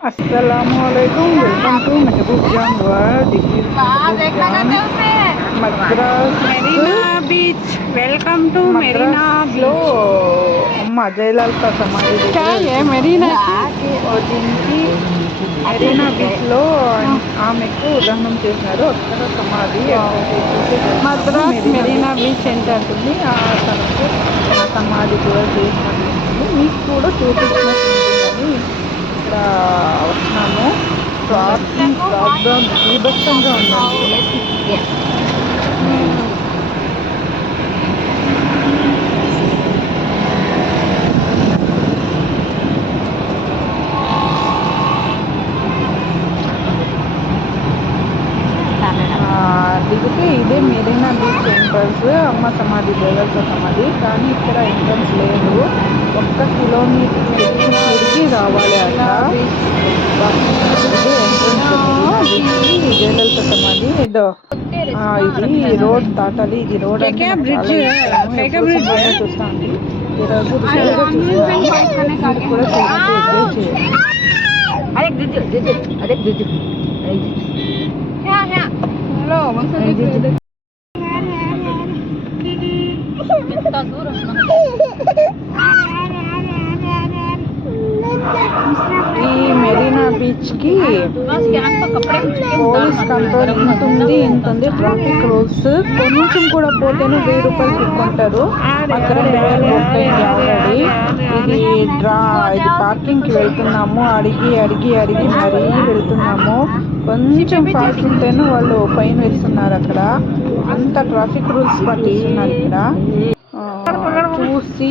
असलकुम welcome to महबूब जानवर Madras Marina beach welcome to Marina blow Amma जयलाल का समाधि क्या है मेरीना और जिनकी మెరీనా బీచ్లో ఆమెకు ఉదహనం చేశారు అక్కడ సమాధి మద్రాస్ మెరీనా బీచ్ ఎంత ఉంటుంది ఆ సమాధి కూడా చేసినట్టు మీకు కూడా చూపించినట్టు ఇక్కడ వస్తున్నాము. ప్రాబ్లం ప్రాబ్లం తీవ్రంగా ఉన్నాము ఇది ఇది రోడ్ దాటాలి ఇది రోడ్ బ్రిడ్జ్ చూస్తాను ఈరోజు అదే బ్రిడ్జ్ అదే బ్రిడ్జ్ హలో दूर బ్రిడ్జ్కి పోలీస్ కంట్రోల్ ఇంత ఉంది ఉంది ట్రాఫిక్ రూల్స్. కొంచెం కూడా పోతేనే వెయ్యి రూపాయలు తీసుకుంటారు అక్కడ ఆల్రెడీ ఇది డ్రా ఇది పార్కింగ్కి వెళ్తున్నాము. అడిగి అడిగి అడిగి మరీ వెళ్తున్నాము. కొంచెం ఫాస్ట్ ఉంటేనే వాళ్ళు ఫైన్ వేస్తున్నారు అక్కడ. అంత ట్రాఫిక్ రూల్స్ పాటిస్తున్నారు ఇక్కడ. చూసి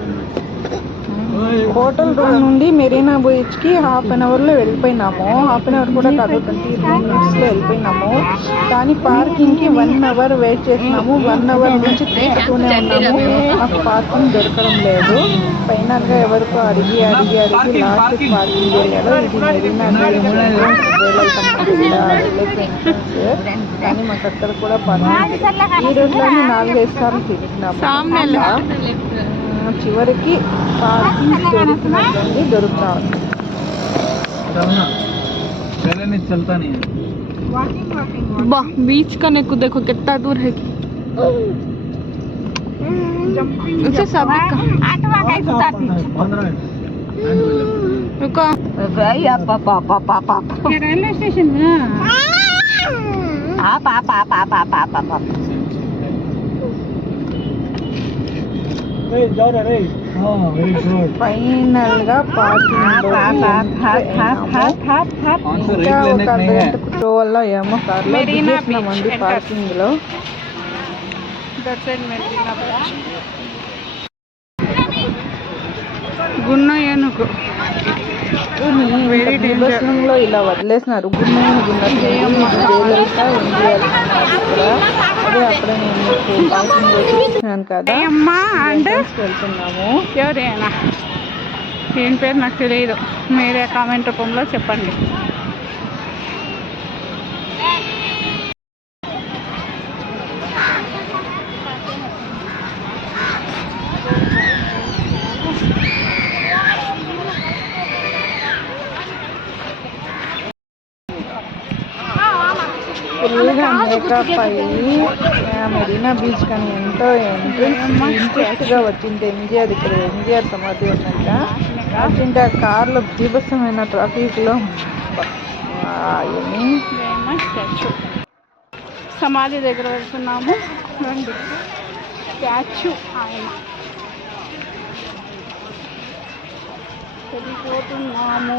Gracias. హోటల్ రూమ్ నుండి మెరీనా బీచ్కి హాఫ్ అన్ అవర్లో వెళ్ళిపోయినాము. హాఫ్ అన్ అవర్ కూడా కాదు ట్వంటీ మినిట్స్లో వెళ్ళిపోయినాము. కానీ పార్కింగ్కి వన్ అవర్ వెయిట్ చేసినాము వన్ అవర్ నుంచి తీసుకునే ఉన్నాము. మాకు పార్కింగ్ దొరకడం లేదు. ఫైనల్గా ఎవరికో అడిగి అడిగి అడిగి లాస్ట్ పార్కింగ్ ఏరియాలో ఇది మెరీనా బీచ్ కానీ మాకు అక్కడ కూడా పార్కింగ్ ఈ రోజులోనే నాలుగైదు సార్లు తిరిగినాము. చివరికి పార్కింగ్ స్టోరీకి మాత్రమే वाह बीच का नहीं देखो कितना दूर है कि उसे सभी रुको पापा पापा पापा ఫైనల్గా పార్కింగ్ వల్ల ఏమో కార్లో దిగేసినామండి పార్కింగ్లో గున్న ఏనుగు లో ఇలా వదిలేసినారు. గుమ్మని గుండె నేను చూస్తున్నాను కదా. అంటే వెళ్తున్నాము. ఏం పేరు నాకు తెలియదు మీరే కామెంట్ రూపంలో చెప్పండి. పై మెరీనా బీచ్ కానీ ఎంతో ఇంట్రెస్ట్గా వచ్చింది. ఎన్జిఆర్ ఇక్కడ ఎన్జిఆర్ సమాధి ఉందంట. వచ్చింటే ఆ కార్లో బీభత్సమైన ట్రాఫిక్లో సమాధి దగ్గర వెళ్తున్నాము. రండి. స్టాచ్యూ ఆయన. వెళ్ళిపోతున్నాము.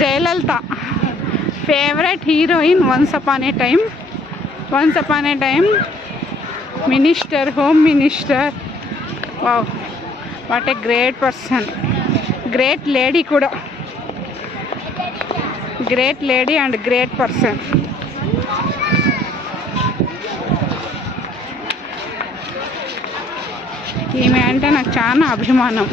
Jayalalithaa. Favourite heroine once upon a time once upon a time minister home minister what a great person great lady కూడా great lady and great person ఈమె అంటే నాకు చాలా అభిమానం.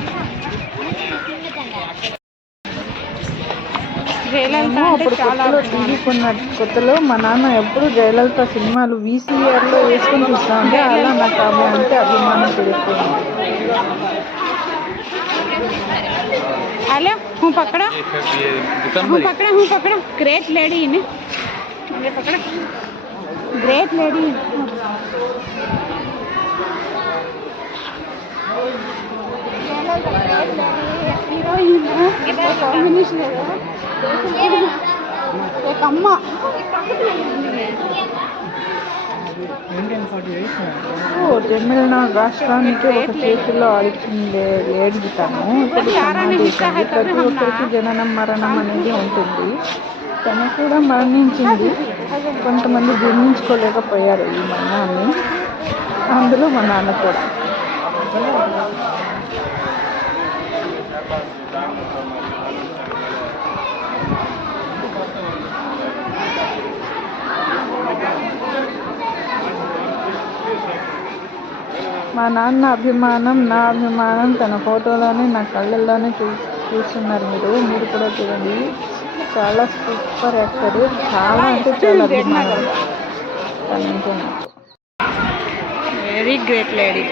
జయలలిత అప్పుడు చాలా టీవీ కొన్న కొత్తలో మా నాన్న ఎప్పుడు జయలలిత సినిమాలు వీసీఆర్లో వేసుకుని చూస్తా ఉంటే అలా నాకు ఆమె అంటే అభిమానం పెరుగుతుంది హలో હું પકડો હું પકડો હું પકડો గ్రేట్ లేడీ ને પકડો ગ્રેટ కాంబినేషన్ ఓ రాష్ట్రానికి ఒక చేతిలో ఆడిచిందే లేడు తను ప్రతి ఒక్కరికి జననం మరణం అనేది ఉంటుంది తను కూడా మరణించింది కొంతమంది జీర్ణించుకోలేకపోయారు ఈ మరణాన్ని అందులో మా నాన్న కూడా మా నాన్న అభిమానం నా అభిమానం తన ఫోటోలోనే నా కళ్ళల్లోనే చూ చూస్తున్నారు మీరు. మీరు కూడా చూడండి. చాలా సూపర్ యాక్టర్. చాలా అంటే చాలా అభిమానం. తనంటే నాకు very great lady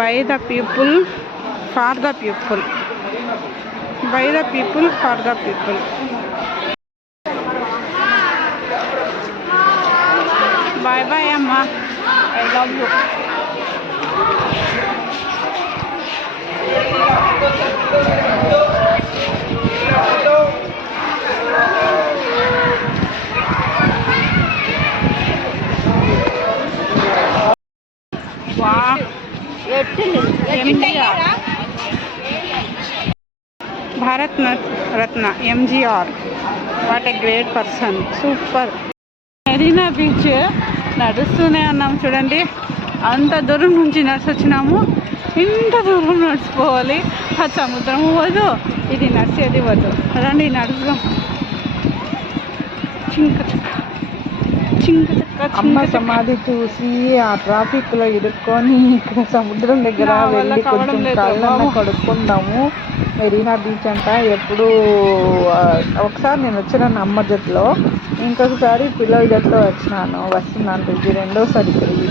by the people for the people by the people for the people. Bye bye, Emma. I love you. Wow. எட்டு MGR Bharat Ratna MGR what a great person super Marina beach నడుస్తూనే ఉన్నాం చూడండి. అంత దూరం నుంచి నడిచి వచ్చినాము ఇంత దూరం నడిచిపోవాలి. ఆ సముద్రం పోదు ఇది నడిచేది వద్దు రండి నడుస్తాం చింక చక్క. చింక చక్క అమ్మ. సమాధి చూసి ఆ ట్రాఫిక్లో ఇరుక్కొని ఇక్కడ సముద్రం దగ్గర వెళ్ళి కొంచెం కాళ్ళన్న బాబు. కడుక్కుందాము. మెరీనా బీచ్ అంట ఎప్పుడు ఒకసారి నేను వచ్చిన అమ్మ జట్లో ఇంకొకసారి పిల్లల జట్లో వచ్చినాను వస్తున్నాను. ఇది రెండోసారి ఇక్కడ ఈ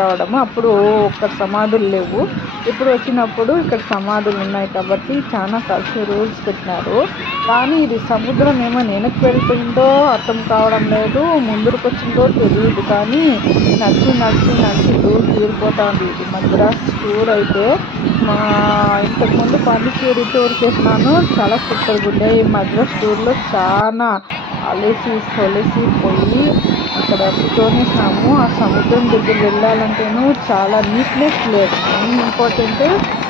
రావడము. అప్పుడు ఒక్క సమాధులు లేవు. ఇప్పుడు వచ్చినప్పుడు ఇక్కడ సమాధులు ఉన్నాయి కాబట్టి చాలా కలిసి రూల్స్ పెట్టినారు. కానీ ఇది సముద్రం ఏమో వెనక్కి వెళ్తుందో అర్థం కావడం లేదు. ముందుకు వచ్చిందో తెలియదు. కానీ నచ్చి నడిచి నచ్చి టూర్ తీరిపోతుంది ఇది. మద్రాస్ టూర్ అయితే మా ఇంతకుముందు పాండిచేరి టూర్ చేసినాను చాలా సూపర్గా ఉండే ఈ మద్రాస్ టూర్లో చాలా అలసి సొలసి పోయి అక్కడ కూర్చొనేసినాము ఆ సముద్రం దగ్గర వెళ్ళాలంటేను చాలా నీట్నెస్ లేదు. మెయిన్ ఇంపార్టెంట్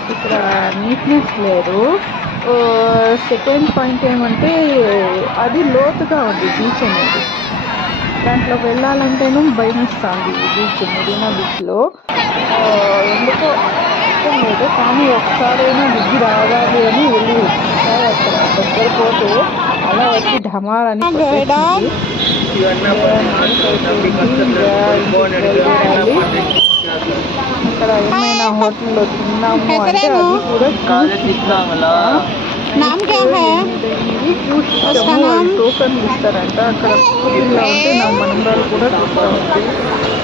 ఇక్కడ నీట్నెస్ లేరు సెకండ్ పాయింట్ ఏమంటే అది లోతుగా ఉంది బీచ్ అనేది. దాంట్లో వెళ్ళాలంటేను భయం ఇస్తుంది బీచ్ మెరీనా బీచ్లో ఎందుకో ఇష్టం లేదు కానీ ఒకసారైనా దిగి రావాలి అని వెళ్ళి అక్కడ దగ్గర పోతే అలా వచ్చి ఢమార్ అని కొట్టేసింది. వెళ్ళాలి. అక్కడ ఏమైనా హోటల్లో తిన్నాము అంటే అది కూడా చూసి नाम क्या है उसका नाम? టోకన్ ఇస్తారంట అక్కడ ఇలా ఉంటే నా మనమరాలు కూడా చూస్తా ఉంది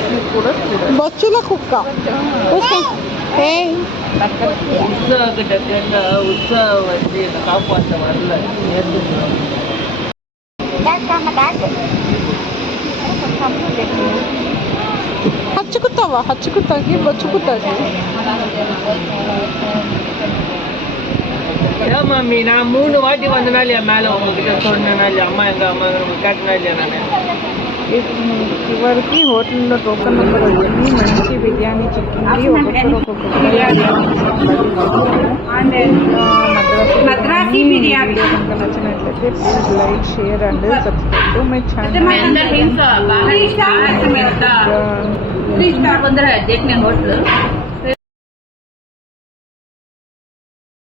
ఇది కూడా చూడాలి బొచ్చుల కుక్క உற்சாகிட்ட கேட்டா உற்சாக வந்து என்னை காப்பாற்ற வரல. ಹಚ್ಚು ಕೂತಾವ ಹಚ್ಚು ಕೂತಾಗಿ ಬಚ್ಚು ಕೂತಾಗಿ மம்மி நான் மூணு வாட்டி வந்தனால என் மேலே உங்ககிட்ட சொன்னனால அம்மா எங்க அம்மா கேட்டனால நான் చివరికి హోటల్లో టోకన్ నెంబర్ వచ్చింది మంచి బిర్యానీ చిక్కింది మద్రాసి నచ్చినట్లయితే please like share and subscribe to my channel hotel